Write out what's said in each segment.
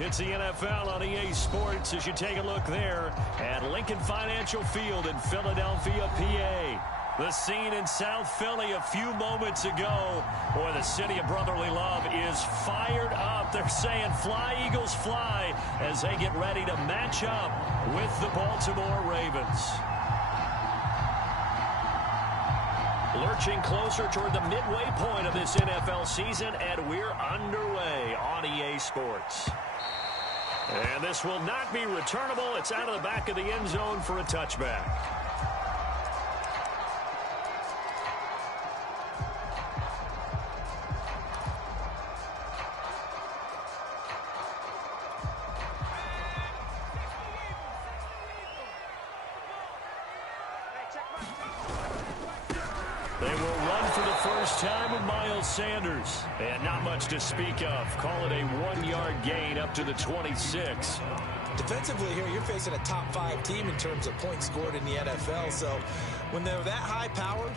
It's the NFL on EA Sports as you take a look there at Lincoln Financial Field in Philadelphia, PA. The scene in South Philly a few moments ago. Boy, the city of brotherly love is fired up. They're saying, "Fly, Eagles, fly," as they get ready to match up with the Baltimore Ravens. Lurching closer toward the midway point of this NFL season, and we're underway on EA Sports. And this will not be returnable. It's out of the back of the end zone for a touchback. They will run for the first time with Miles Sanders. And not much to speak of. Call it a 1-yard gain up to the 26. Defensively here, you're facing a top 5 team in terms of points scored in the NFL. So when they're that high powered,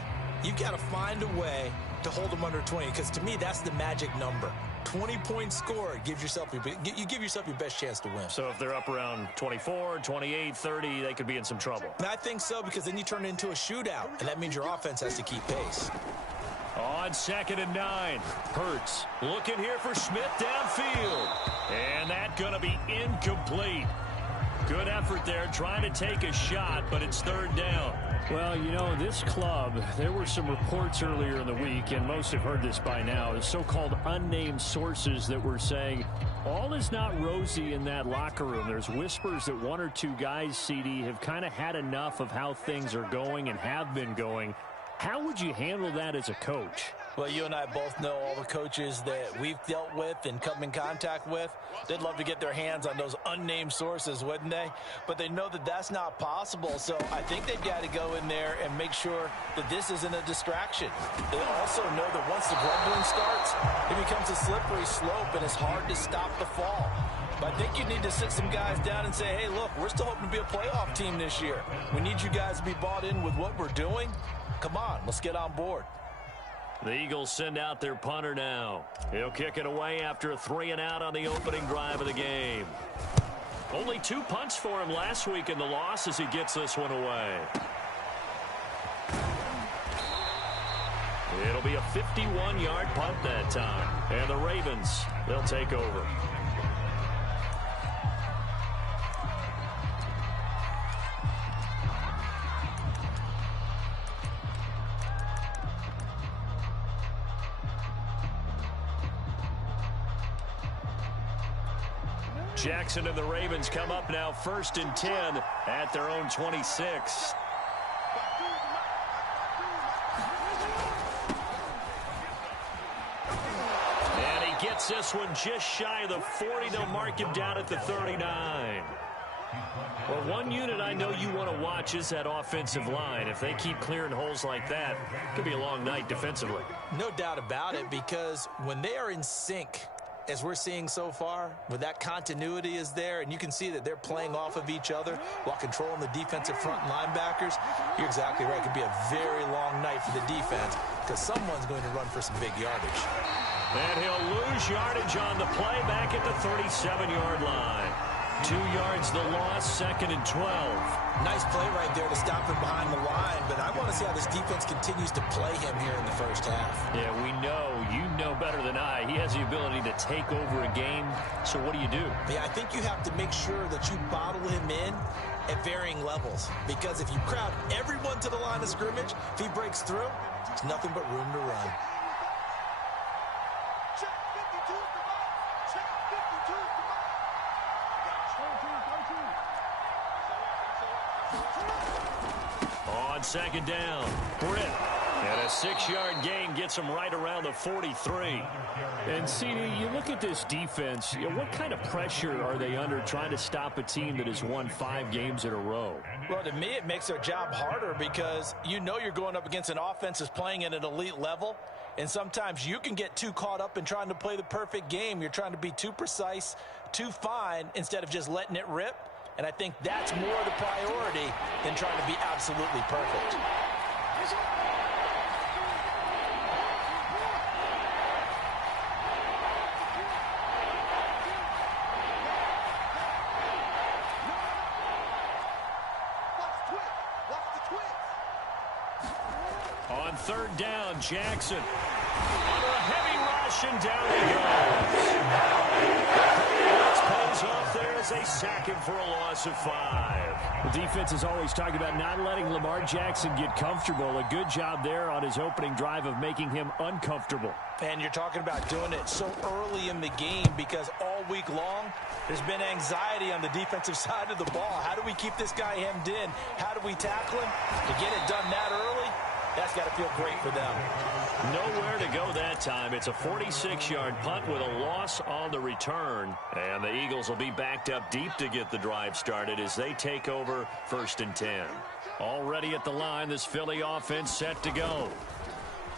you've got to find a way to hold them under 20. Because to me, that's the magic number. 20 points scored gives yourself you give yourself your best chance to win. So if they're up around 24, 28, 30, they could be in some trouble. And I think so, because then you turn it into a shootout, and that means your offense has to keep pace. On 2nd and 9, Hurts looking here for Smith downfield. And that's going to be incomplete. Good effort there, trying to take a shot, but it's 3rd down. Well, you know, this club, there were some reports earlier in the week, and most have heard this by now, the so-called unnamed sources that were saying all is not rosy in that locker room. There's whispers that 1 or 2 guys, CD, have kind of had enough of how things are going and have been going. How would you handle that as a coach? Well, you and I both know all the coaches that we've dealt with and come in contact with. They'd love to get their hands on those unnamed sources, wouldn't they? But they know that that's not possible. So I think they've got to go in there and make sure that this isn't a distraction. They also know that once the grumbling starts, it becomes a slippery slope, and it's hard to stop the fall. But I think you need to sit some guys down and say, hey, look, we're still hoping to be a playoff team this year. We need you guys to be bought in with what we're doing. Come on, let's get on board. The Eagles send out their punter now. He'll kick it away after a 3-and-out on the opening drive of the game. Only 2 punts for him last week in the loss as he gets this one away. It'll be a 51-yard punt that time. And the Ravens, they'll take over. Jackson and the Ravens come up now 1st and 10 at their own 26. And he gets this one just shy of the 40. They'll mark him down at the 39. Well, one unit I know you want to watch is that offensive line. If they keep clearing holes like that, it could be a long night defensively. No doubt about it, because when they are in sync, as we're seeing so far, when that continuity is there and you can see that they're playing off of each other while controlling the defensive front linebackers, you're exactly right. It could be a very long night for the defense because someone's going to run for some big yardage. And he'll lose yardage on the play back at the 37-yard line. 2 yards the loss, 2nd and 12. Nice play right there to stop him behind the line, but I want to see how this defense continues to play him here in the first half. Yeah, we know. You know better than I. He has the ability to take over a game, so what do you do? Yeah, I think you have to make sure that you bottle him in at varying levels, because if you crowd everyone to the line of scrimmage, if he breaks through, there's nothing but room to run. On 2nd down, Britt. And a 6-yard gain gets him right around the 43. And, CD, you look at this defense, what kind of pressure are they under trying to stop a team that has won 5 games in a row? Well, to me, it makes their job harder because you know you're going up against an offense that's playing at an elite level. And sometimes you can get too caught up in trying to play the perfect game. You're trying to be too precise, too fine, instead of just letting it rip. And I think that's more the priority than trying to be absolutely perfect. On third down, Jackson under a heavy rush, and down he goes. Pays off there as they sack him for a loss of 5. The defense is always talking about not letting Lamar Jackson get comfortable. A good job there on his opening drive of making him uncomfortable. And you're talking about doing it so early in the game because all week long there's been anxiety on the defensive side of the ball. How do we keep this guy hemmed in? How do we tackle him? To get it done that early, that's got to feel great for them. Nowhere to go that time. It's a 46-yard punt with a loss on the return. And the Eagles will be backed up deep to get the drive started as they take over 1st and 10. Already at the line, this Philly offense set to go.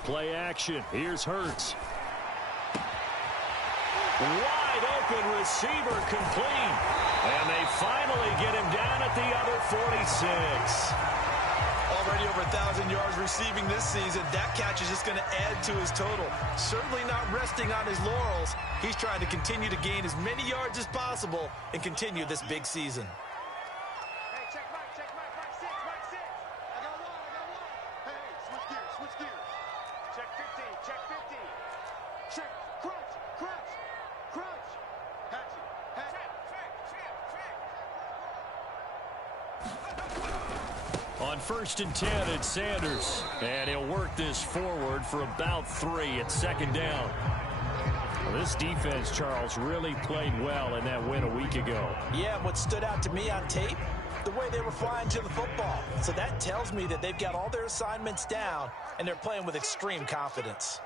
Play action. Here's Hurts. Wide open receiver complete. And they finally get him down at the other 46. Already over 1,000 yards receiving this season. That catch is just going to add to his total. Certainly not resting on his laurels. He's trying to continue to gain as many yards as possible and continue this big season. Hey, check mark, mark 6. I got one. Hey, switch gears. Check 50, check 50. Check, crunch. Hatchet. On 1st and 10, it's Sanders. And he'll work this forward for about 3 at 2nd down. Well, this defense, Charles, really played well in that win a week ago. Yeah, what stood out to me on tape, the way they were flying to the football. So that tells me that they've got all their assignments down, and they're playing with extreme confidence.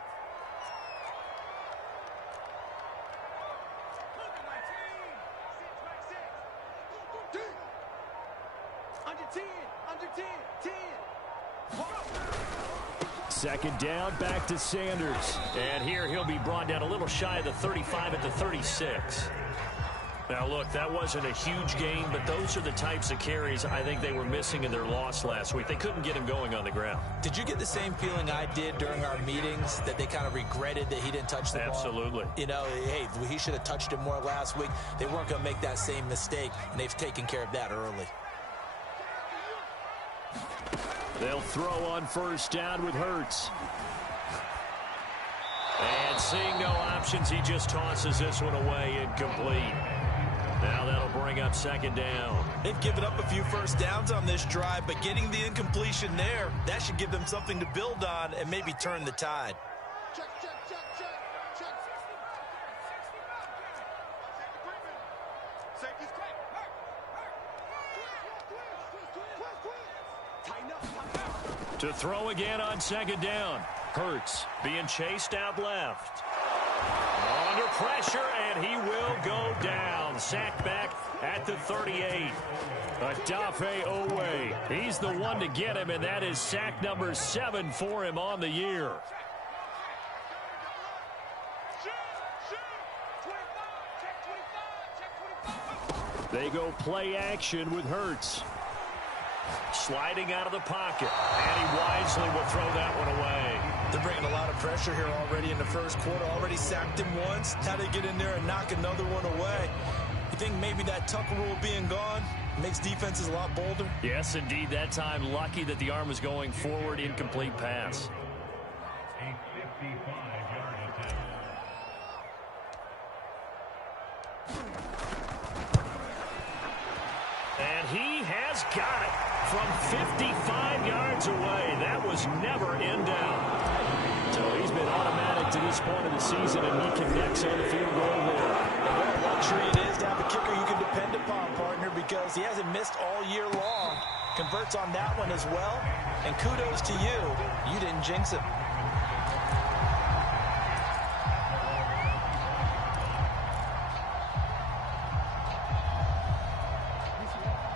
Under 10. 2nd down, back to Sanders. And here he'll be brought down a little shy of the 35 at the 36. Now, look, that wasn't a huge gain, but those are the types of carries I think they were missing in their loss last week. They couldn't get him going on the ground. Did you get the same feeling I did during our meetings, that they kind of regretted that he didn't touch the ball? Absolutely. You know, hey, he should have touched it more last week. They weren't going to make that same mistake, and they've taken care of that early. They'll throw on 1st down with Hurts. And seeing no options, he just tosses this one away, incomplete. Now that'll bring up 2nd down. They've given up a few first downs on this drive, but getting the incompletion there, that should give them something to build on and maybe turn the tide. Check. Safety's quick. Tighten up. To throw again on 2nd down. Hurts being chased out left. Under pressure, and he will go down. Sacked back at the 38. Odafe. He's the one to get him, and that is sack number 7 for him on the year. They go play action with Hurts. Sliding out of the pocket, and he wisely will throw that one away. They're bringing a lot of pressure here already in the first quarter. Already sacked him once. Now they get in there and knock another one away. You think maybe that Tucker rule being gone makes defenses a lot bolder? Yes, indeed. That time, lucky that the arm was going forward. Incomplete pass. And he has got it from 55 yards away. That was never in doubt. So he's been automatic to this point of the season, and he connects on the field goal there. And what a luxury it is to have a kicker you can depend upon, partner, because he hasn't missed all year long. Converts on that one as well. And kudos to you. You didn't jinx it.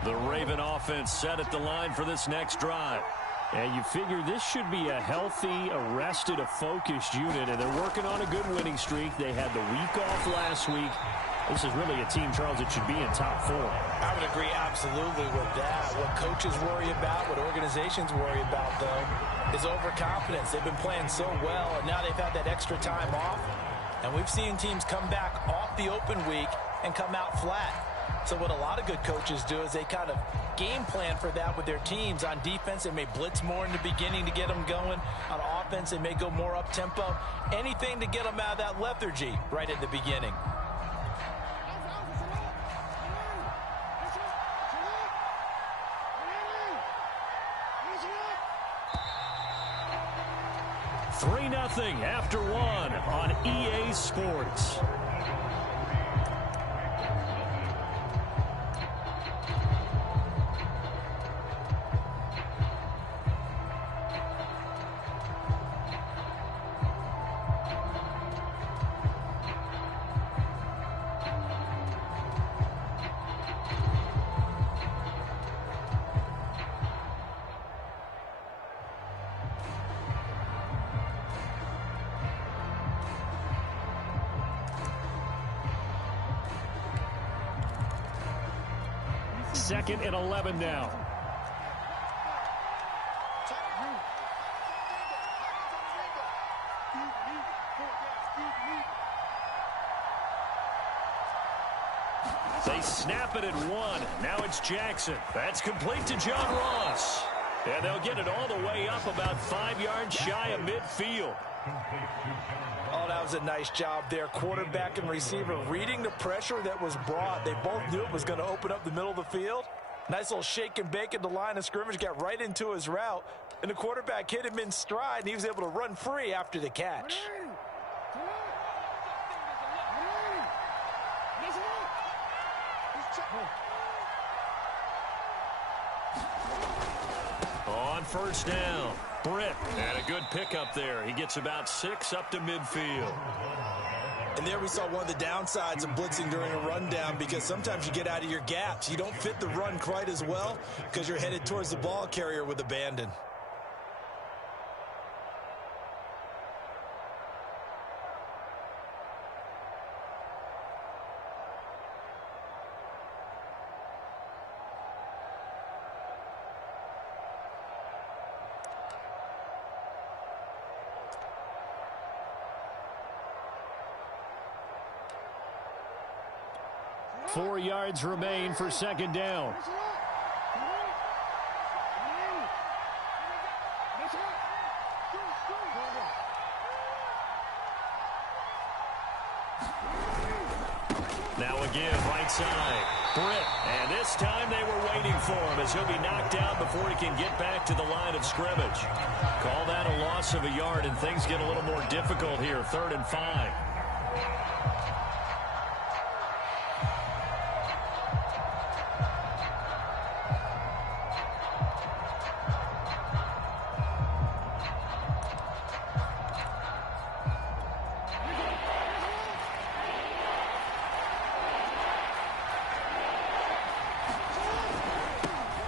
The Raven offense set at the line for this next drive. And you figure this should be a healthy, arrested, a focused unit, and they're working on a good winning streak. They had the week off last week. This is really a team, Charles, that should be in top 4. I would agree absolutely with that. What coaches worry about, what organizations worry about, though, is overconfidence. They've been playing so well, and now they've had that extra time off. And we've seen teams come back off the open week and come out flat. So what a lot of good coaches do is they kind of game plan for that with their teams. On defense, they may blitz more in the beginning to get them going. On offense, they may go more up-tempo. Anything to get them out of that lethargy right at the beginning. Three 0 after one on EA Sports. Second and 11 now. They snap it at one. Now it's Jackson. That's complete to John Ross. And they'll get it all the way up about 5 yards shy of midfield. Oh, that was a nice job there. Quarterback and receiver reading the pressure that was brought. They both knew it was going to open up the middle of the field. Nice little shake and bake at the line of scrimmage, got right into his route. And the quarterback hit him in stride, and he was able to run free after the catch. On first down, Britt. And a good pickup there. He gets about 6 up to midfield. And there we saw one of the downsides of blitzing during a rundown, because sometimes you get out of your gaps. You don't fit the run quite as well because you're headed towards the ball carrier with abandon. Four yards remain for second down. Now again, right side. Britt. And this time they were waiting for him, as he'll be knocked down before he can get back to the line of scrimmage. Call that a loss of a yard, and things get a little more difficult here. 3rd and 5.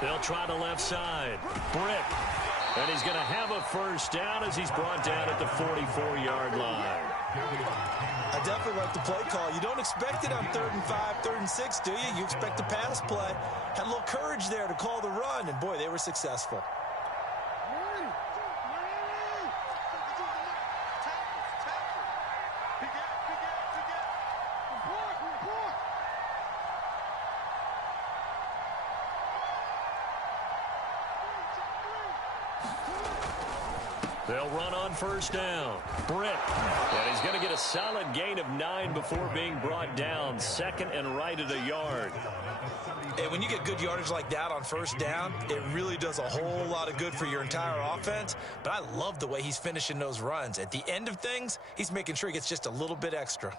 They'll try the left side. Britt. And he's going to have a first down as he's brought down at the 44-yard line. I definitely like the play call. You don't expect it on 3rd and 5, 3rd and 6, do you? You expect a pass play. Had a little courage there to call the run, and boy, they were successful. They'll run on first down. Britt. And he's going to get a solid gain of 9 before being brought down. 2nd and right at a yard. And when you get good yardage like that on first down, it really does a whole lot of good for your entire offense. But I love the way he's finishing those runs. At the end of things, he's making sure he gets just a little bit extra.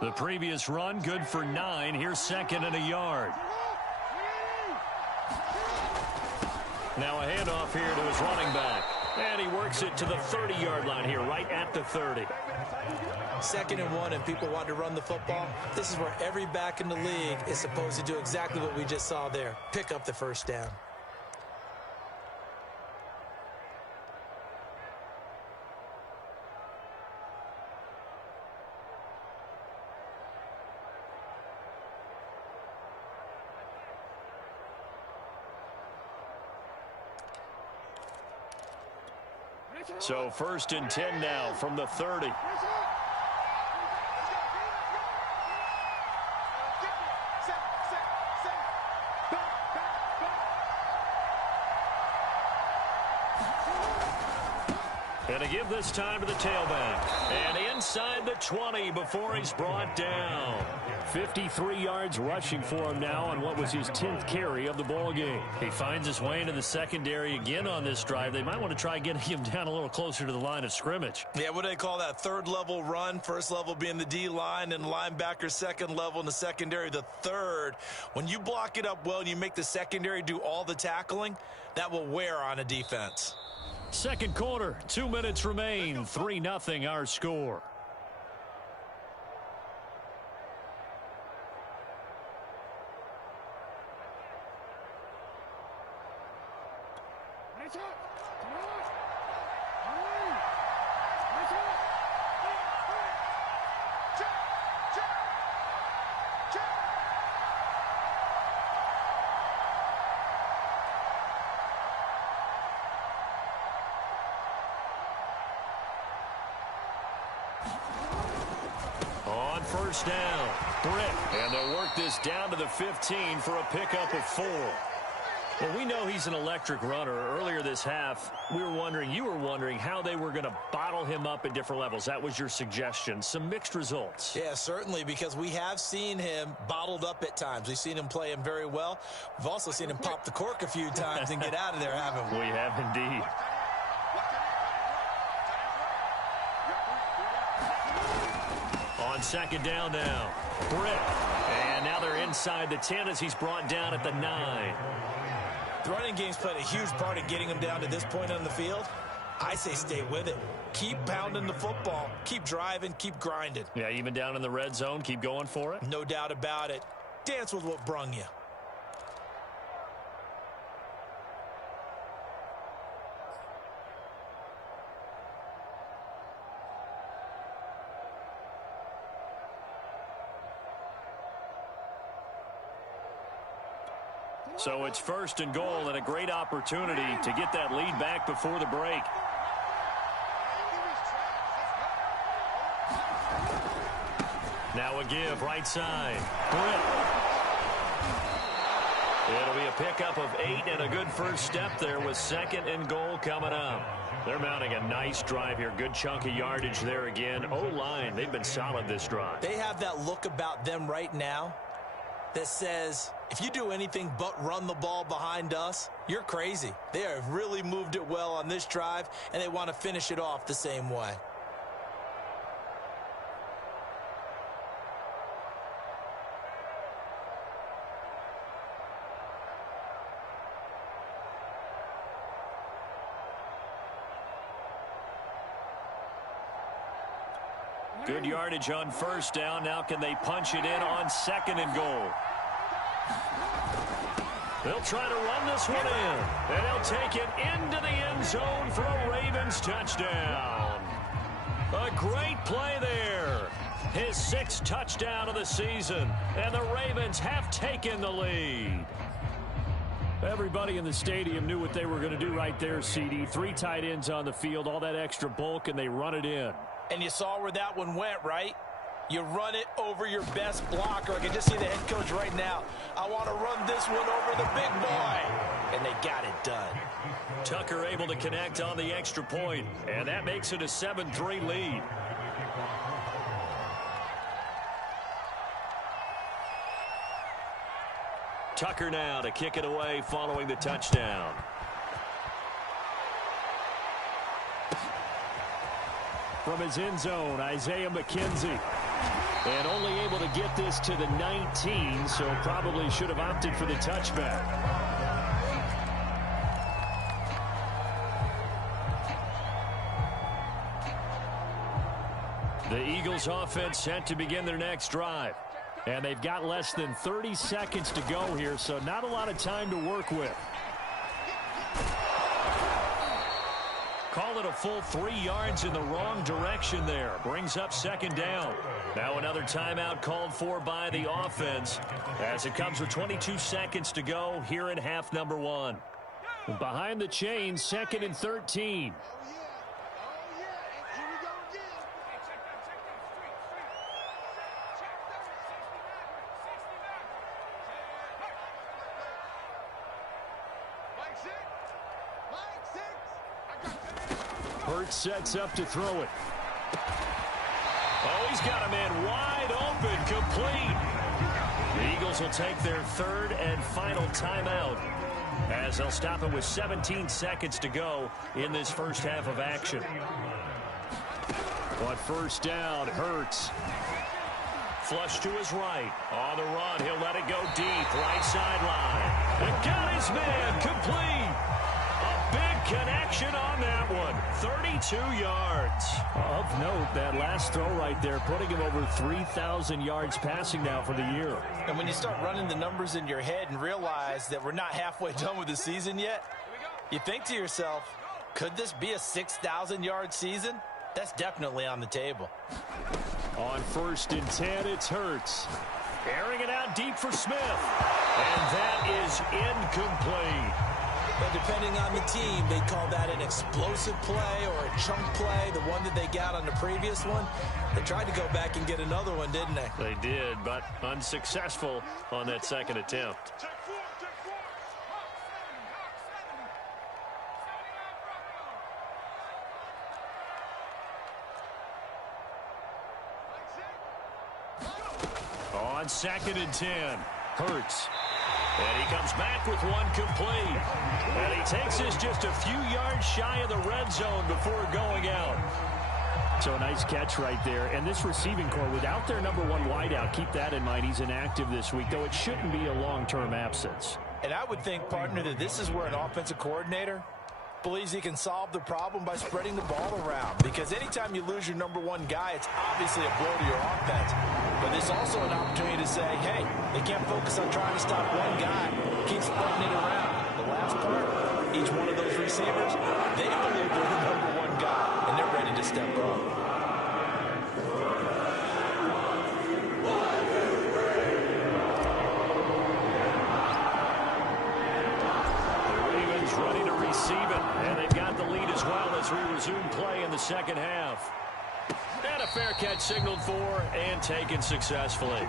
The previous run, good for 9. Here's 2nd and a yard. Now a handoff here to his running back. And he works it to the 30-yard line here, right at the 30. 2nd and 1, and people want to run the football. This is where every back in the league is supposed to do exactly what we just saw there. Pick up the first down. So 1st and 10 now from the 30. And to give this time to the tailback. And inside the 20 before he's brought down. 53 yards rushing for him now on what was his 10th carry of the ball game. He finds his way into the secondary again on this drive. They might want to try getting him down a little closer to the line of scrimmage. Yeah, what do they call that? Third level run. First level being the D-line and linebacker. Second level in the secondary, the third. When you block it up well and you make the secondary do all the tackling, that will wear on a defense. Second quarter, 2 minutes remain. 3-0 our score. On first down, Britt. And they'll work this down to the 15 for a pickup of 4. Well, we know he's an electric runner. Earlier this half, you were wondering how they were going to bottle him up at different levels. That was your suggestion. Some mixed results. Yeah, certainly, because we have seen him bottled up at times. We've seen him play him very well. We've also seen him pop the cork a few times and get out of there, haven't we? We have indeed. On second down now, Britt. And now they're inside the 10 as he's brought down at the 9. The running game's played a huge part in getting him down to this point on the field. I say stay with it. Keep pounding the football. Keep driving. Keep grinding. Yeah, even down in the red zone, keep going for it. No doubt about it. Dance with what brung you. So it's first and goal and a great opportunity to get that lead back before the break. Now a give right side. Britt. It'll be a pickup of 8 and a good first step there with second and goal coming up. They're mounting a nice drive here. Good chunk of yardage there again. O-line, they've been solid this drive. They have that look about them right now that says, if you do anything but run the ball behind us, you're crazy. They have really moved it well on this drive, and they want to finish it off the same way. Good yardage on first down. Now can they punch it in on second and goal? They'll try to run this one in. And they'll take it into the end zone for a Ravens touchdown. A great play there. His 6th touchdown of the season. And the Ravens have taken the lead. Everybody in the stadium knew what they were going to do right there, CD. 3 tight ends on the field, all that extra bulk, and they run it in. And you saw where that one went, right? You run it over your best blocker. I can just see the head coach right now. I want to run this one over the big boy. And they got it done. Tucker able to connect on the extra point, and that makes it a 7-3 lead. Tucker now to kick it away following the touchdown. From his end zone, Isaiah McKenzie. And only able to get this to the 19, so probably should have opted for the touchback. The Eagles offense set to begin their next drive. And they've got less than 30 seconds to go here, so not a lot of time to work with. Call it a full 3 yards in the wrong direction there. Brings up second down. Now another timeout called for by the offense as it comes with 22 seconds to go here in half number 1. Behind the chain, 2nd and 13. Hurts sets up to throw it. Oh, he's got a man wide open, complete. The Eagles will take their third and final timeout as they'll stop it with 17 seconds to go in this first half of action. On first down, Hurts. Flush to his right. On the run, he'll let it go deep. Right sideline. And got his man complete. A big connection on that one. 32 yards. Of note, that last throw right there, putting him over 3,000 yards passing now for the year. And when you start running the numbers in your head and realize that we're not halfway done with the season yet, you think to yourself, could this be a 6,000-yard season? That's definitely on the table. On first and 10, it's Hurts. Airing it out deep for Smith. And that is incomplete. But depending on the team, they call that an explosive play or a chunk play, the one that they got on the previous one. They tried to go back and get another one, didn't they? They did, but unsuccessful on that second attempt. On second and 10, Hurts. And he comes back with one complete. And he takes this just a few yards shy of the red zone before going out. So a nice catch right there. And this receiving core, without their number one wideout, keep that in mind. He's inactive this week, though it shouldn't be a long-term absence. And I would think, partner, that this is where an offensive coordinator believes he can solve the problem by spreading the ball around. Because anytime you lose your number one guy, it's obviously a blow to your offense. But there's also an opportunity to say, hey, they can't focus on trying to stop one guy. Keep spreading it around. The last part, each one of those receivers, they believe they're the number one guy, and they're ready to step up. Ready to receive it, and they've got the lead as well as we resume play in the second half. And a fair catch signaled for and taken successfully.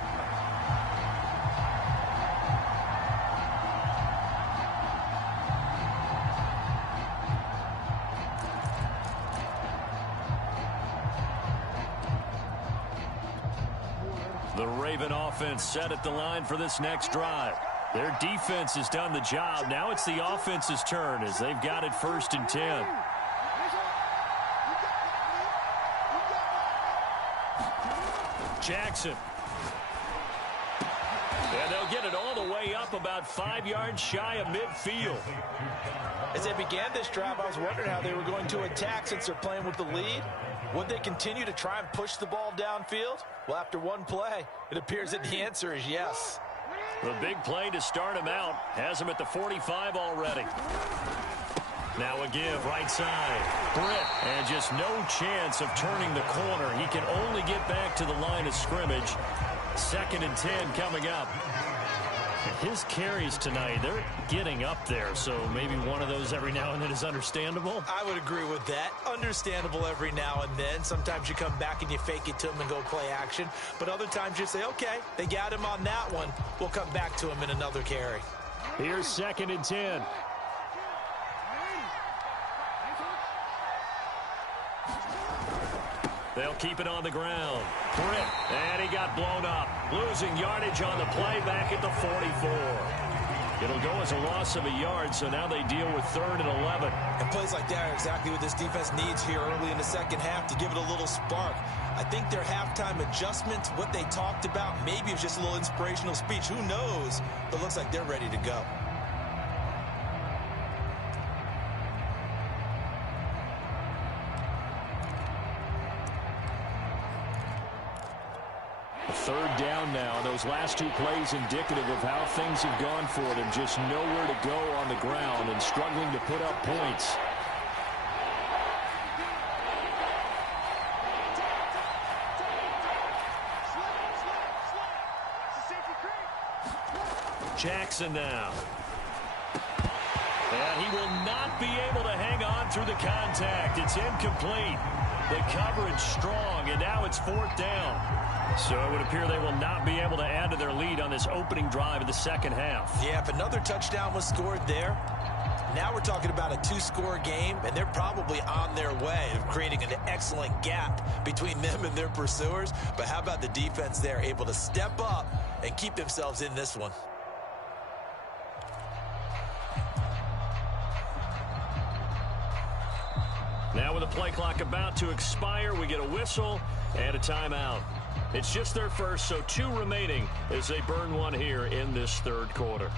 The Raven offense set at the line for this next drive. Their defense has done the job. Now it's the offense's turn as they've got it first and 10. Jackson. And they'll get it all the way up about 5 yards shy of midfield. As they began this drive, I was wondering how they were going to attack since they're playing with the lead. Would they continue to try and push the ball downfield? Well, after one play, it appears that the answer is yes. The big play to start him out has him at the 45 already. Now a give right side. Britt, and just no chance of turning the corner. He can only get back to the line of scrimmage. Second and 10 coming up. His carries tonight, they're getting up there, so maybe one of those every now and then is understandable. I would agree with that. Understandable every now and then. Sometimes you come back and you fake it to him and go play action. But other times you say, okay, they got him on that one. We'll come back to him in another carry. Here's second and 10. They'll keep it on the ground. Britt, and he got blown up. Losing yardage on the play back at the 44. It'll go as a loss of a yard, so now they deal with 3rd and 11. And plays like that are exactly what this defense needs here early in the second half to give it a little spark. I think their halftime adjustments, what they talked about, maybe it was just a little inspirational speech. Who knows? But it looks like they're ready to go. Third down now. Those last two plays indicative of how things have gone for them. Just nowhere to go on the ground and struggling to put up points. Jackson now. And he will not be able to hang on through the contact. It's incomplete. The coverage strong, and now it's 4th down. So it would appear they will not be able to add to their lead on this opening drive of the second half. Yeah, if another touchdown was scored there, Now we're talking about a 2-score game, and they're probably on their way of creating an excellent gap between them and their pursuers. But how about the defense there, able to step up and keep themselves in this one? Now with the play clock about to expire, we get a whistle and a timeout. It's just their first, so 2 remaining as they burn one here in this third quarter.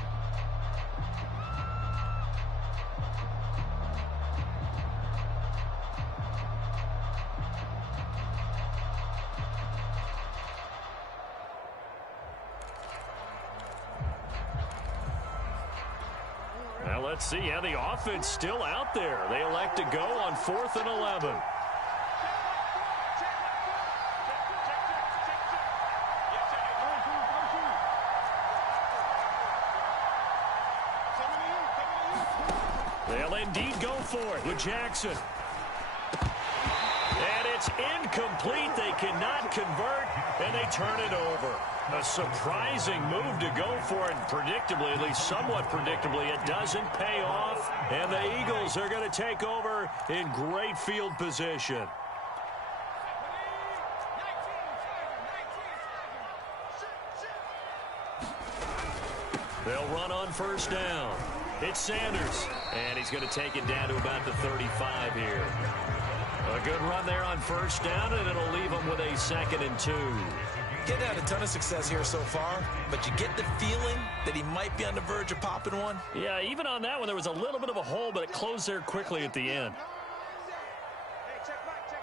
Now let's see how the offense still out there. They elect to go on 4th and 11. They'll indeed go for it with Jackson. And it's incomplete. They cannot convert, and they turn it over. A surprising move to go for it. Predictably, at least somewhat predictably, it doesn't pay off. And the Eagles are going to take over in great field position. They'll run on first down. It's Sanders, and he's going to take it down to about the 35 here. A good run there on first down, and it'll leave him with a 2nd and 2. Getting had a ton of success here so far, but you get the feeling that he might be on the verge of popping one. Yeah, even on that one, there was a little bit of a hole, but it closed there quickly at the end. Hey, check Mike 6,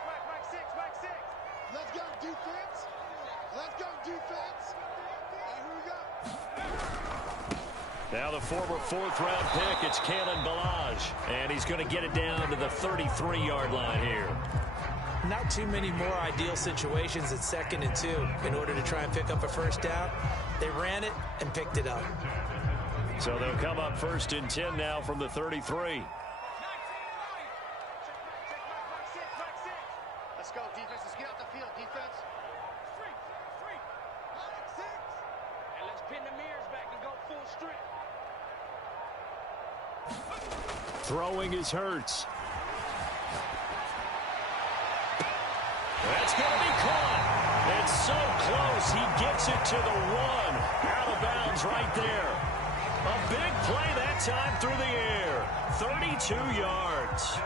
Mike 6. Let's go, defense. Let's go, defense. Here we go. Now the former 4th-round pick, it's Kalen Ballage, and he's going to get it down to the 33-yard line here. Not too many more ideal situations at 2nd and 2 in order to try and pick up a first down. They ran it and picked it up. So they'll come up 1st and 10 now from the 33. Let's go, defense. Let's get out the field, defense. And let's pin the mirrors back and go full strength. Throwing is Hurts. That's going to be caught. It's so close. He gets it to the 1. Out of bounds right there. A big play that time through the air. 32 yards.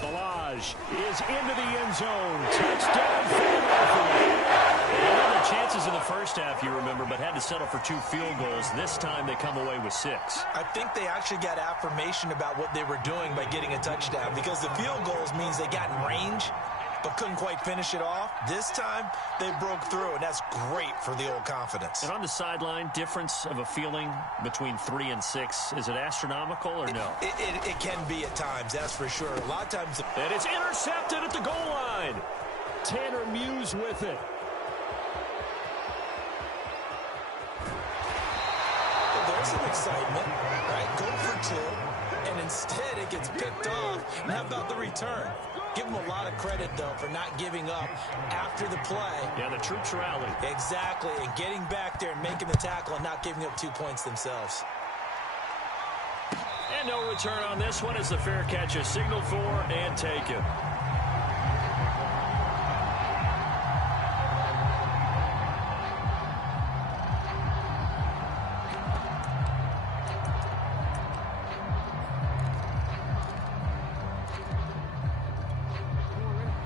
Ballage is into the end zone. Touchdown, Philadelphia. They had the chances in the first half, you remember, but had to settle for 2 field goals. This time they come away with 6. I think they actually got affirmation about what they were doing by getting a touchdown, because the field goals means they got in range but couldn't quite finish it off. This time, they broke through, and that's great for the old confidence. And on the sideline, difference of a feeling between 3 and 6, is it astronomical or no? It can be at times, that's for sure. A lot of times. And it's intercepted at the goal line. Tanner Muse with it. Well, there's some excitement, right? Go for 2, and instead it gets picked off. And how about the return? Give them a lot of credit, though, for not giving up after the play. Yeah, the troops rallied. Exactly, and getting back there and making the tackle and not giving up 2 points themselves. And no return on this one as the fair catch is signaled for and taken.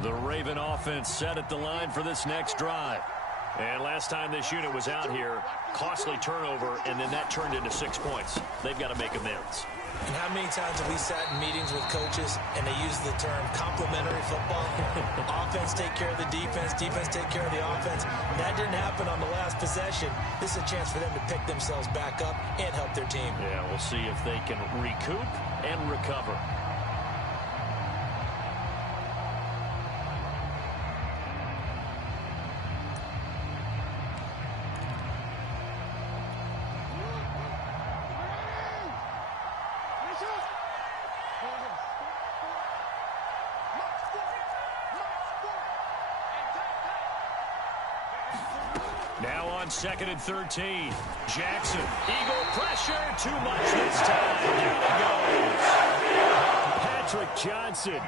The Raven offense set at the line for this next drive. And last time this unit was out here, costly turnover, and then that turned into 6 points. They've got to make amends. And how many times have we sat in meetings with coaches and they use the term complementary football? Offense take care of the defense, defense take care of the offense. That didn't happen on the last possession. This is a chance for them to pick themselves back up and help their team. Yeah, we'll see if they can recoup and recover. on 2nd and 13. Jackson, Eagle pressure, too much this time. Down he goes. Patrick Johnson.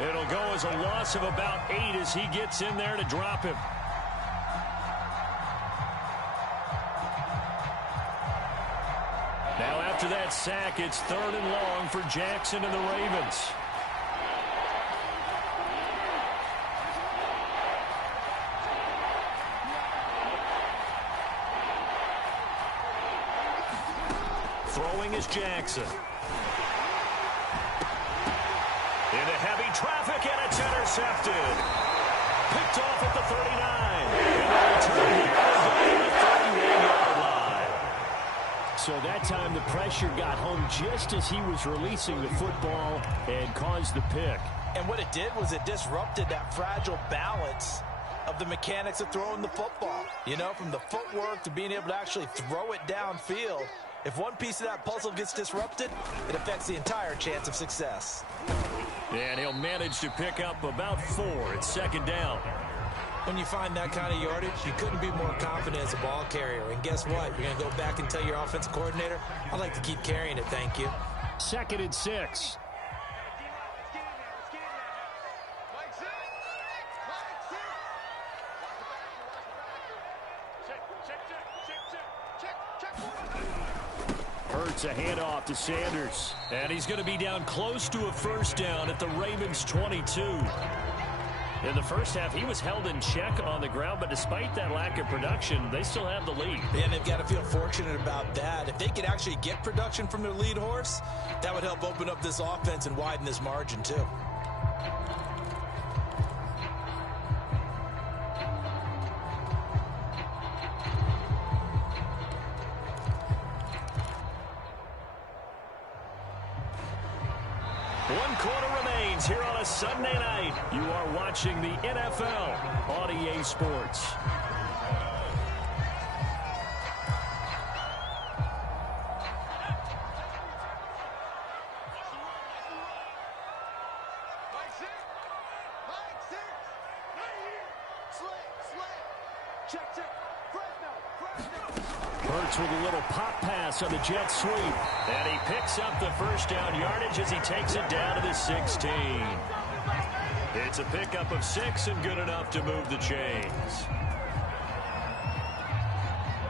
It'll go as a loss of about 8 as he gets in there to drop him. Now after that sack, it's 3rd and long for Jackson and the Ravens. Throwing is Jackson. Into heavy traffic, and it's intercepted. Picked off at the 39. And the return here is on the 31-yard line. So that time the pressure got home just as he was releasing the football and caused the pick. And what it did was it disrupted that fragile balance of the mechanics of throwing the football. You know, from the footwork to being able to actually throw it downfield. If one piece of that puzzle gets disrupted, it affects the entire chance of success. And he'll manage to pick up about 4 at 2nd down. When you find that kind of yardage, you couldn't be more confident as a ball carrier. And guess what? You're going to go back and tell your offensive coordinator, I'd like to keep carrying it, thank you. 2nd and 6. Hurts a handoff to Sanders. And he's going to be down close to a 1st down at the Ravens' 22. In the first half, he was held in check on the ground, but despite that lack of production, they still have the lead. And they've got to feel fortunate about that. If they could actually get production from their lead horse, that would help open up this offense and widen this margin too. One quarter remains here on a Sunday night. You are watching the NFL on EA Sports. Hurts with a little pop pass on the jet sweep. And he picks up the 1st down yardage as he takes it down to the 16. It's a pickup of 6 and good enough to move the chains.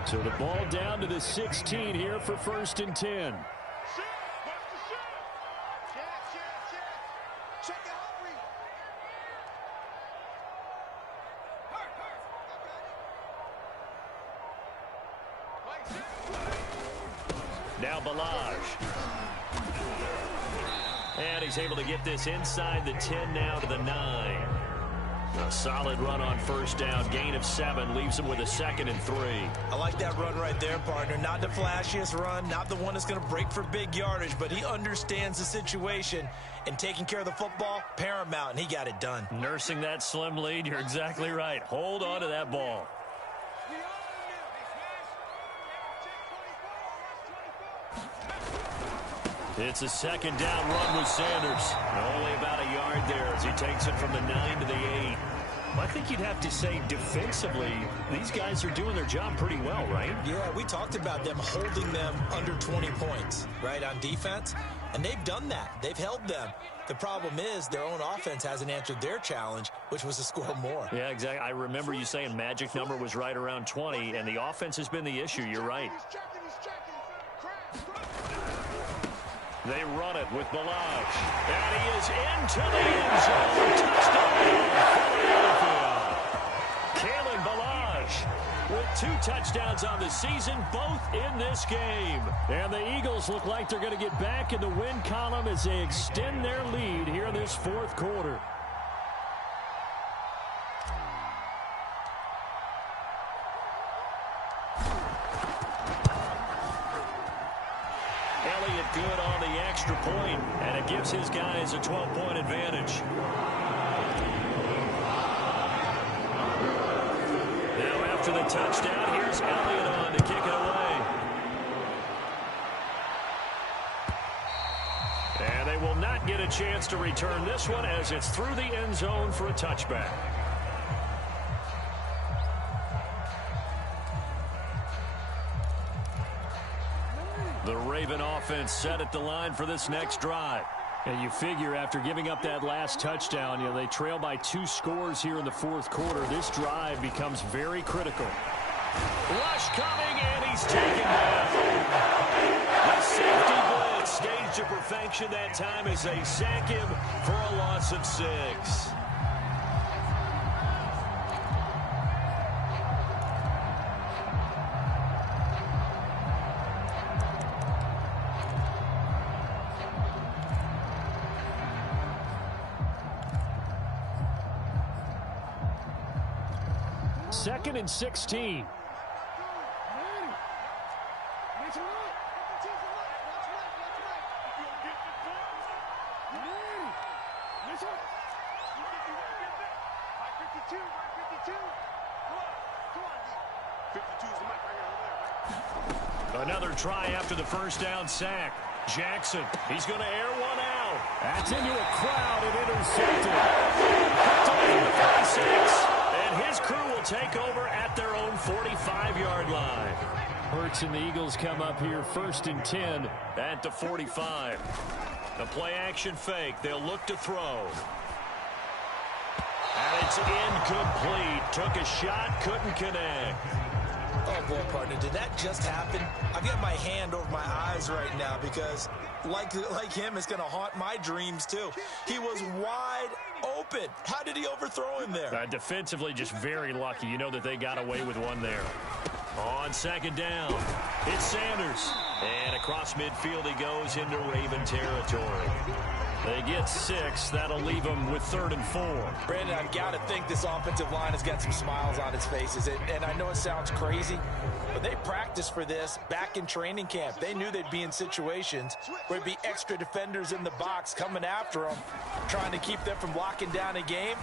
So the ball down to the 16 here for 1st and 10. Now Balaj. And he's able to get this inside the 10 now to the 9. A solid run on 1st down. Gain of 7 leaves him with a 2nd and 3. I like that run right there, partner. Not the flashiest run, not the one that's going to break for big yardage, but he understands the situation, and taking care of the football, paramount, and he got it done. Nursing that slim lead, you're exactly right. Hold on to that ball. It's a 2nd down run with Sanders. Only about a yard there as he takes it from the 9 to the 8. I think you'd have to say defensively, these guys are doing their job pretty well, right? Yeah, we talked about them holding them under 20 points, right, on defense. And they've done that. They've held them. The problem is their own offense hasn't answered their challenge, which was to score more. Yeah, exactly. I remember you saying magic number was right around 20, and the offense has been the issue. You're right. They run it with Balaj. And he is into the end zone. Touchdown, Philadelphia. Kalen Balaj with 2 touchdowns on the season, both in this game. And the Eagles look like they're going to get back in the win column as they extend their lead here in this 4th quarter. Good on the extra point, and it gives his guys a 12-point advantage. Now after the touchdown, here's Elliott on to kick it away. And they will not get a chance to return this one as it's through the end zone for a touchback. offense set at the line for this next drive. And you figure after giving up that last touchdown, they trail by 2 scores here in the fourth quarter. This drive becomes very critical. Rush coming, and he's taken down. The safety blitz staged to perfection that time as they sack him for a loss of 6. Second and 16. Another try after the first down sack. Jackson, he's going to air one out. That's into a crowd and intercepted. Picked off at the 46. And his crew will take over at their own 45-yard line. Hurts and the Eagles come up here first and 10 at the 45. The play-action fake. They'll look to throw. And it's incomplete. Took a shot, couldn't connect. Oh, boy, partner, did that just happen? I've got my hand over my eyes right now because, like him, it's going to haunt my dreams, too. He was wide open. How did he overthrow him there? Defensively, just very lucky. You know that they got away with one there. On second down, it's Sanders. And across midfield he goes into Raven territory. They get 6. That'll leave them with 3rd and 4. Brandon, I've got to think this offensive line has got some smiles on its faces. And I know it sounds crazy, but they practiced for this back in training camp. They knew they'd be in situations where there'd be extra defenders in the box coming after them, trying to keep them from locking down a game.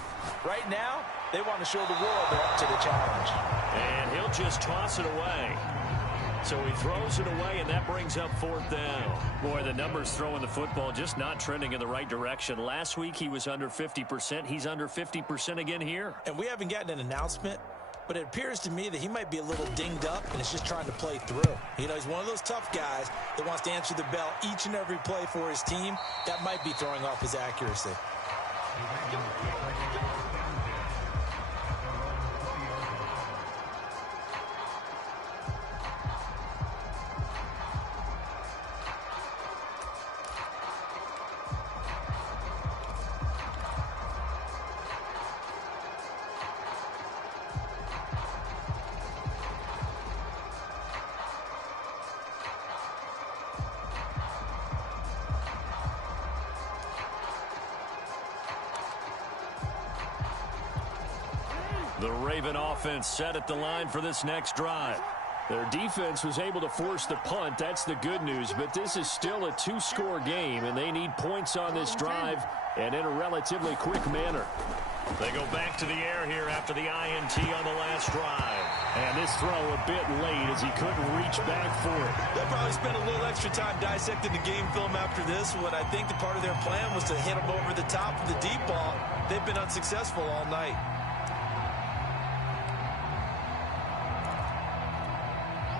Right now, they want to show the world they're up to the challenge. And he'll just toss it away. So he throws it away, and that brings up 4th down. Boy, the numbers throwing the football just not trending in the right direction. Last week he was under 50%. He's under 50% again here. And we haven't gotten an announcement, but it appears to me that he might be a little dinged up and is just trying to play through. You know, he's one of those tough guys that wants to answer the bell each and every play for his team. That might be throwing off his accuracy. The Raven offense set at the line for this next drive. Their defense was able to force the punt. That's the good news. But this is still a 2-score game, and they need points on this drive and in a relatively quick manner. They go back to the air here after the INT on the last drive. And this throw a bit late as he couldn't reach back for it. They'll probably spend a little extra time dissecting the game film after this one. I think the part of their plan was to hit them over the top of the deep ball. They've been unsuccessful all night.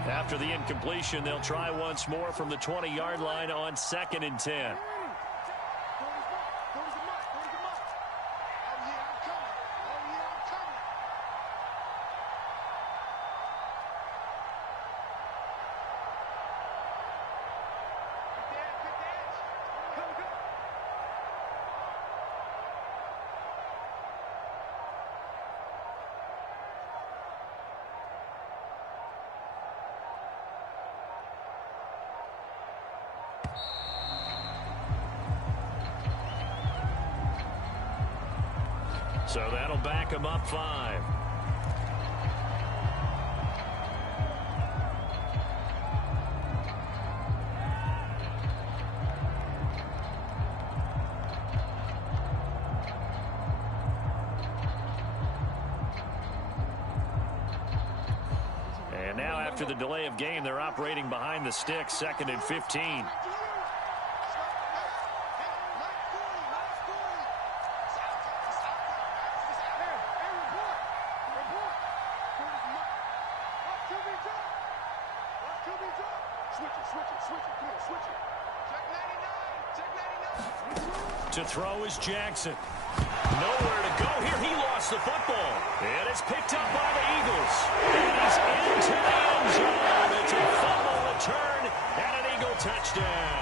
After the incompletion, they'll try once more from the 20-yard line on 2nd and 10. So that'll back him up 5. And now after the delay of game, they're operating behind the sticks, 2nd and 15. Switch it. Come on, switch it. To throw is Jackson. Nowhere to go here. He lost the football. And it's picked up by the Eagles. And he's into the end zone. It's a fumble return and an Eagle touchdown.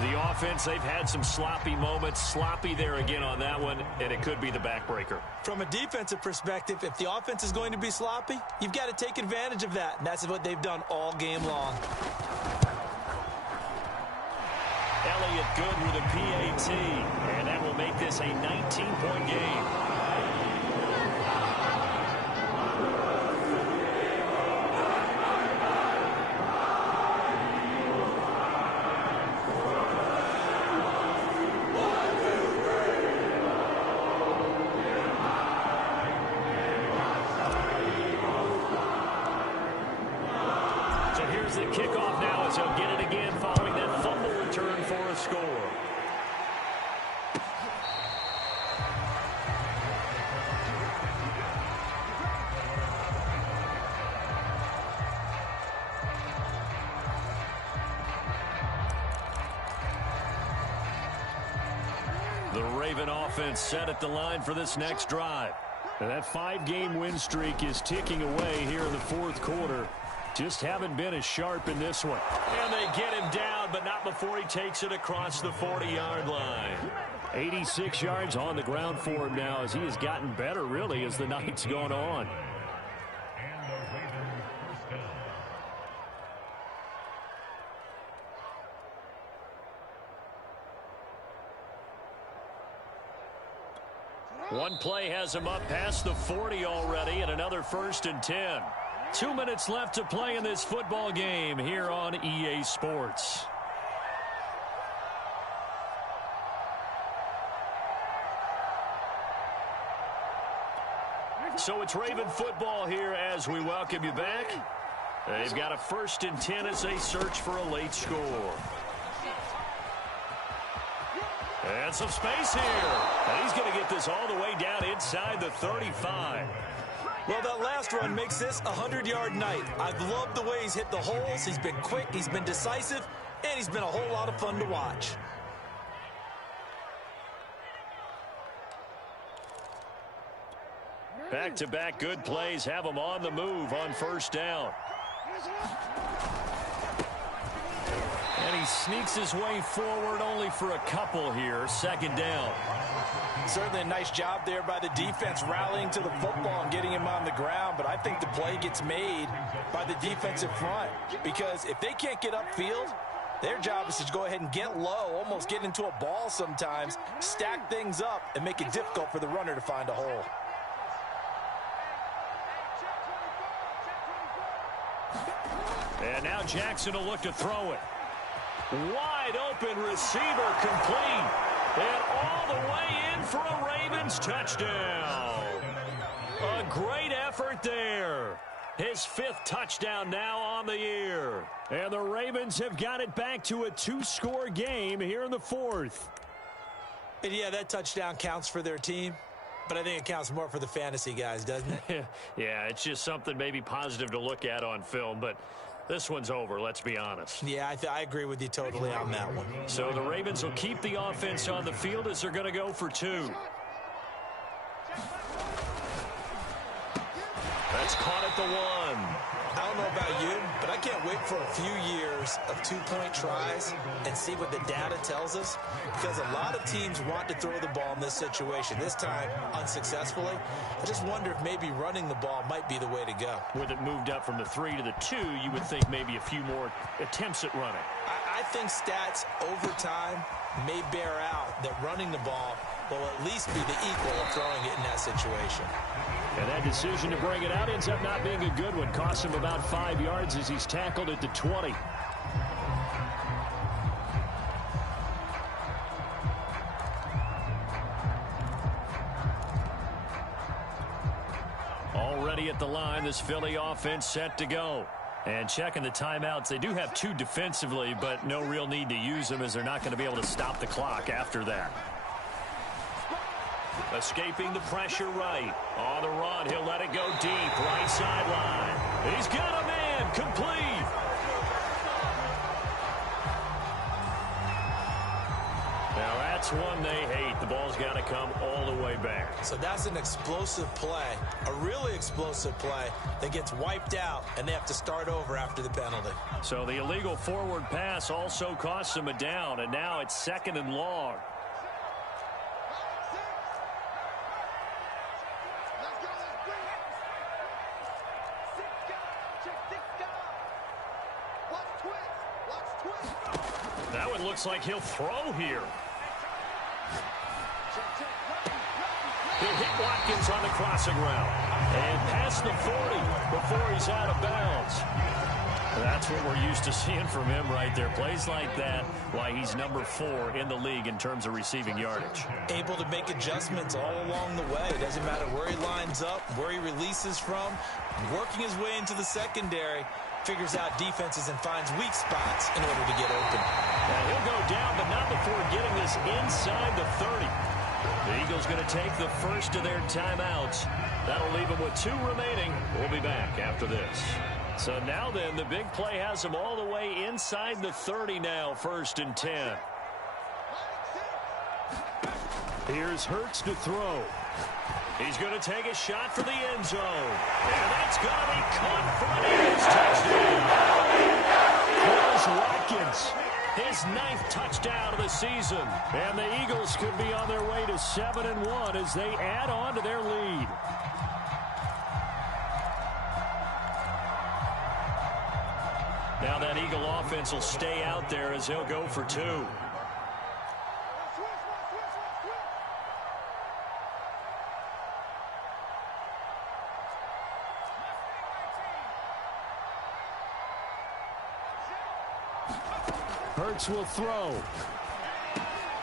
The offense, they've had some sloppy moments. Sloppy there again on that one, and it could be the backbreaker. From a defensive perspective, if the offense is going to be sloppy, you've got to take advantage of that, and that's what they've done all game long. Elliott good with a PAT, and that will make this a 19-point game. The kickoff now as he'll get it again following that fumble return for a score. The Raven offense set at the line for this next drive. And that 5-game win streak is ticking away here in the fourth quarter. Just haven't been as sharp in this one. And they get him down, but not before he takes it across the 40-yard line. 86 yards on the ground for him now as he has gotten better, really, as the night's gone on. One play has him up past the 40 already, and another 1st and 10. 2 minutes left to play in this football game here on EA Sports. So it's Raven football here as we welcome you back. They've got a 1st and 10 as they search for a late score. And some space here. And he's going to get this all the way down inside the 35. Well, that last run makes this a 100-yard night. I've loved the way he's hit the holes. He's been quick, he's been decisive, and he's been a whole lot of fun to watch. Back-to-back good plays have him on the move on 1st down. And he sneaks his way forward only for a couple here. 2nd down. Certainly a nice job there by the defense rallying to the football and getting him on the ground, but I think the play gets made by the defensive front because if they can't get upfield, their job is to go ahead and get low, almost get into a ball sometimes, stack things up, and make it difficult for the runner to find a hole. And now Jackson will look to throw it. Wide open receiver complete. And all the way in for a Ravens touchdown. A great effort there. His 5th touchdown now on the year. And the Ravens have got it back to a 2-score game here in the 4th. And yeah, that touchdown counts for their team. But I think it counts more for the fantasy guys, doesn't it? Yeah, it's just something maybe positive to look at on film. But this one's over, let's be honest. Yeah, I agree with you totally on that one. So the Ravens will keep the offense on the field as they're going to go for 2. That's caught at the 1. I don't know about you, but I can't wait for a few years of 2-point tries and see what the data tells us, because a lot of teams want to throw the ball in this situation, this time unsuccessfully. I just wonder if maybe running the ball might be the way to go. With it moved up from the 3 to the 2, you would think maybe a few more attempts at running. I think stats over time may bear out that running the ball will at least be the equal of throwing it in that situation. And that decision to bring it out ends up not being a good one. Costs him about 5 yards as he's tackled at the 20. Already at the line, this Philly offense set to go. And checking the timeouts, they do have 2 defensively, but no real need to use them as they're not going to be able to stop the clock after that. Escaping the pressure right. On the run, he'll let it go deep. Right sideline. He's got a man. Complete. That's one they hate. The ball's got to come all the way back. So that's an explosive play, a really explosive play that gets wiped out, and they have to start over after the penalty. So the illegal forward pass also costs them a down, and now it's 2nd and long. That one looks like he'll throw here. He'll hit Watkins on the crossing route. And past the 40 before he's out of bounds. That's what we're used to seeing from him right there. Plays like that, why he's number 4 in the league in terms of receiving yardage. Able to make adjustments all along the way. It doesn't matter where he lines up, where he releases from. Working his way into the secondary, figures out defenses and finds weak spots in order to get open. And he'll go down, but not before getting this inside the 30. The Eagles going to take the first of their timeouts. That'll leave them with 2 remaining. We'll be back after this. So now then, the big play has them all the way inside the 30 now, 1st and 10. Here's Hurts to throw. He's going to take a shot for the end zone. And that's going to be caught for an Eagles touchdown. Here's Watkins. His 9th touchdown of the season. And the Eagles could be on their way to 7-1 as they add on to their lead. Now that Eagle offense will stay out there as they'll go for 2. Hurts will throw.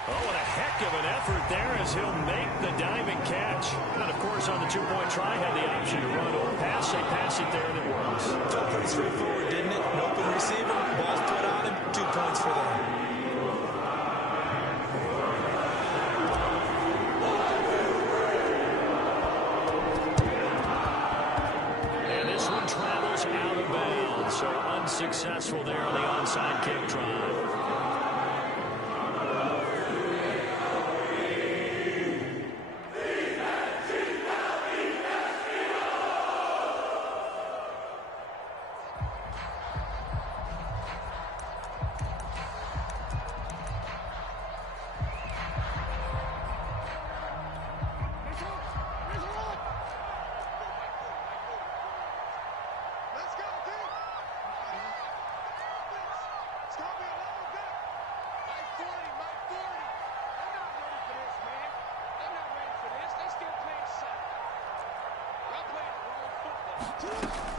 Oh, what a heck of an effort there as he'll make the diving catch. And, of course, on the 2-point try, had the option to run or pass. They pass it there, and it works. Felt pretty straightforward, didn't it? An open receiver, ball's put on him, 2 points for them. And this one travels out of bounds, so unsuccessful there on the onside kick drive.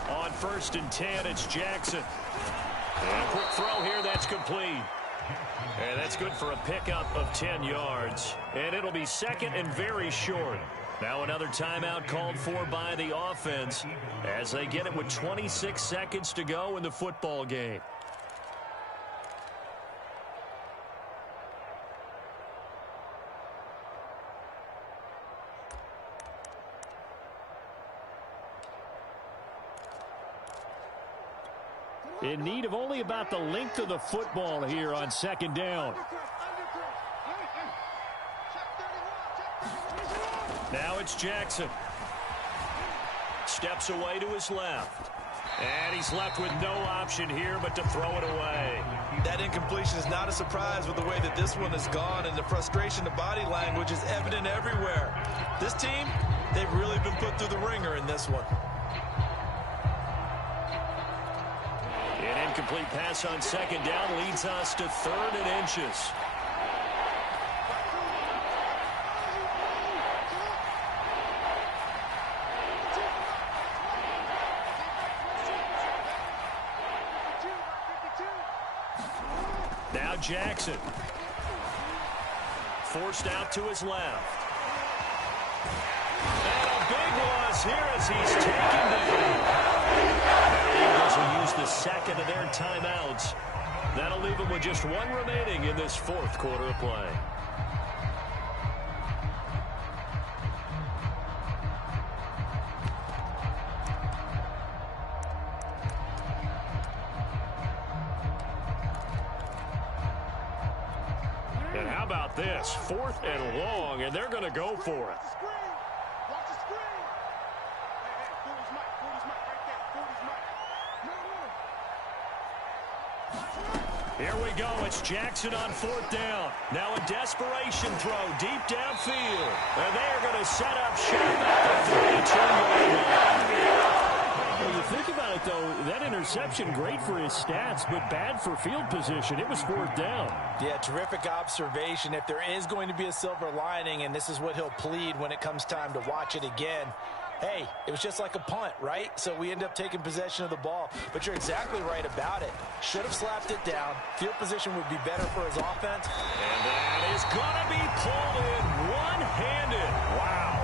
On 1st and 10, it's Jackson. And a quick throw here, that's complete. And that's good for a pickup of 10 yards. And it'll be 2nd and very short. Now another timeout called for by the offense as they get it with 26 seconds to go in the football game. In need of only about the length of the football here on 2nd down. Now it's Jackson. Steps away to his left. And he's left with no option here but to throw it away. That incompletion is not a surprise with the way that this one has gone, and the frustration of body language is evident everywhere. This team, they've really been put through the ringer in this one. An incomplete pass on 2nd down leads us to 3rd and inches. Now Jackson. Forced out to his left. And a big loss here as he's taken down. The Eagles will use the 2nd of their timeouts. That'll leave them with just 1 remaining in this 4th quarter of play. And How about this? 4th and long, and they're going to go for it. Watch the screen. Watch the screen. Hey, 40's Mike. 40's Mike right there. 40's Mike. No. Here we go. It's Jackson on 4th down. Now a desperation throw deep downfield. And they are going to set up shop at the 32-yard line. When you think about it, though, that interception, great for his stats, but bad for field position. It was 4th down. Yeah, terrific observation. If there is going to be a silver lining, and this is what he'll plead when it comes time to watch it again, hey, it was just like a punt, right? So we end up taking possession of the ball. But you're exactly right about it. Should have slapped it down. Field position would be better for his offense. And that is going to be pulled in one-handed. Wow.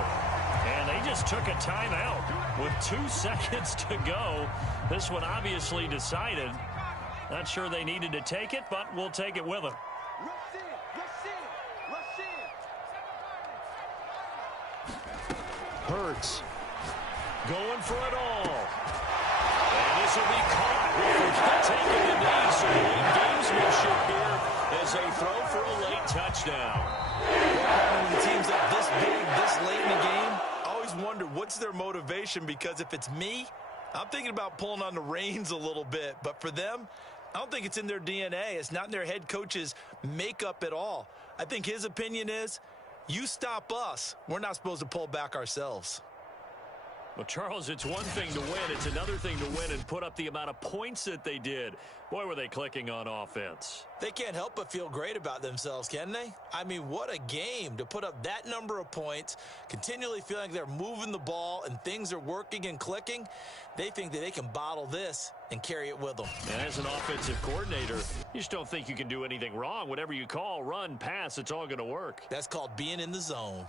And they just took a timeout with 2 seconds to go. This one obviously decided. Not sure they needed to take it, but we'll take it with them. Rush in. Rush in. Rush in. Hurts going for it all. And this will be caught. Taking the knee, so late gamesmanship here as they throw for a late touchdown. When the teams up this big, this late in the game, I always wonder what's their motivation, because if it's me, I'm thinking about pulling on the reins a little bit. But for them, I don't think it's in their DNA. It's not in their head coach's makeup at all. I think his opinion is, you stop us, we're not supposed to pull back ourselves. Well, Charles, it's one thing to win. It's another thing to win and put up the amount of points that they did. Boy, were they clicking on offense. They can't help but feel great about themselves, can they? I mean, what a game to put up that number of points, continually feeling like they're moving the ball and things are working and clicking. They think that they can bottle this and carry it with them. And as an offensive coordinator, you just don't think you can do anything wrong. Whatever you call, run, pass, it's all going to work. That's called being in the zone.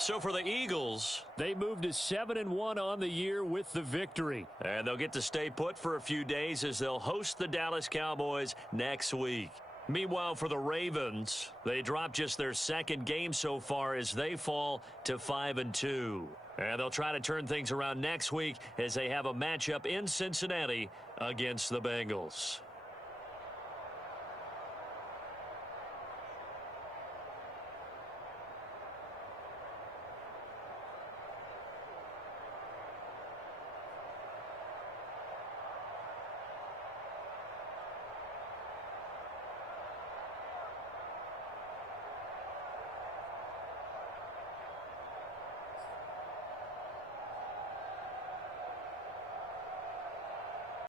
So for the Eagles, They moved to 7-1 on the year with the victory. and they'll get to stay put for a few days as they'll host the Dallas Cowboys next week. Meanwhile, for the Ravens, they dropped just their 2nd game so far as they fall to 5-2. And they'll try to turn things around next week as they have a matchup in Cincinnati against the Bengals.